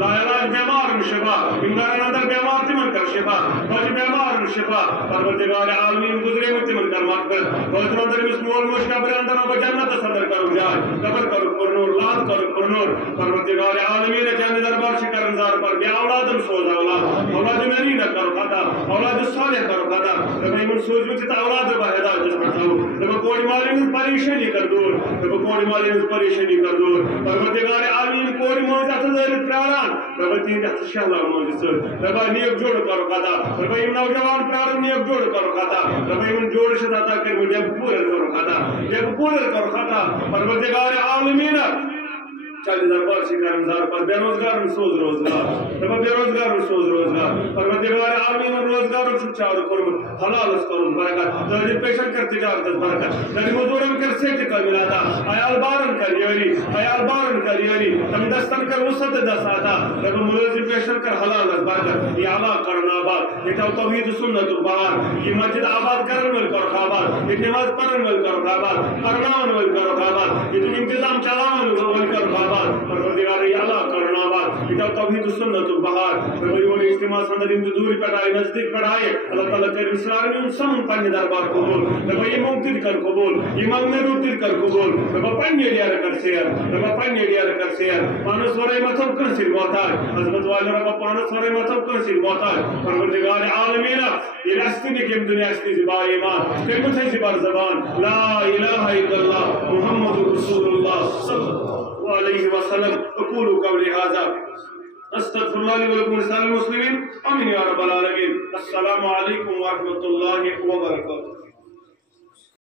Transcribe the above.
لا علاج بیمار شفا امدارن اندر بیمار تمن کر شفا بچ بیمار شفا پروردگار عالمین گزرے میں تمن کر مغفرت بچن اندر اس مول موش قبر اندر و جنت صدر کرو جائے قبر کرو پرنور لاد کرو پرنور پروردگار عالمین جان دربار شکر انزار پر بیا اولادم سوز اولاد میری نہ کرو خطا اولاد صالح کرو خطا ربی من سوز وچ اولاد با ہدایت جس پٹھاؤ رب کوڑی مالی میں پریشانی کر دور رب کوڑی مالی میں پریشانی کر دور پروردگار عالمین کوڑی موز اتدر پراران رب تین ات شہلا موز رب نیک جوڑ کرو خطا رب نوجوان پراران نیک جوڑ کرو خطا رب من جوڑ شدا تا کر مجھے پورا کرو خطا جب پورا کرو خطا پروردگار عالمین چالی دربار شکر انزار پر بے روزگار سوز روزگار رب بے روزگار سوز روزگار پروردگار عالمین روزگار چار کرم حلال اس کرم برکت داری پیشن کر تجارت برکت داری مزورم کر سیٹ کا ملاتا ایال بارن کر یوری ایال بارن کر یوری تم دستن کر وسط دست آتا رب ملوزی پیشن کر حلال اس برکت یہ علا کرن آباد یہ توحید سنت بہار یہ مسجد آباد کرن مل کر خواباد یہ نماز پڑھن مل کر خواباد پرناون مل کر خواباد یہ تم انتظام چلاون مل کر خواباد پروردگار اللہ کرنا بات یہ توحید سنت بہار ربی اجتماع سندر ان دور پڑھائے نزدیک پڑھائے اللہ تعالیٰ کریم اسرار میں سم پنی دربار قبول ربی ممتد کر قبول ایمان میں روتد کر قبول ربی پنی لیار کر سیر ربی پنی لیار کر سیر پانس ورائی مطب کنسل موتار عظمت والا ربی پانس ورائی مطب کنسل موتار پروردگار عالمین یہ رستی نکیم دنیا استی زبا ایمان کلمت ہے زبار زبان لا الہ الا اللہ محمد رسول اللہ صلی اللہ علیہ وسلم اقول قولی هذا استغفر الله لي ولكم ولسائر المسلمين امين يا رب العالمين السلام عليكم ورحمة الله وبركاته.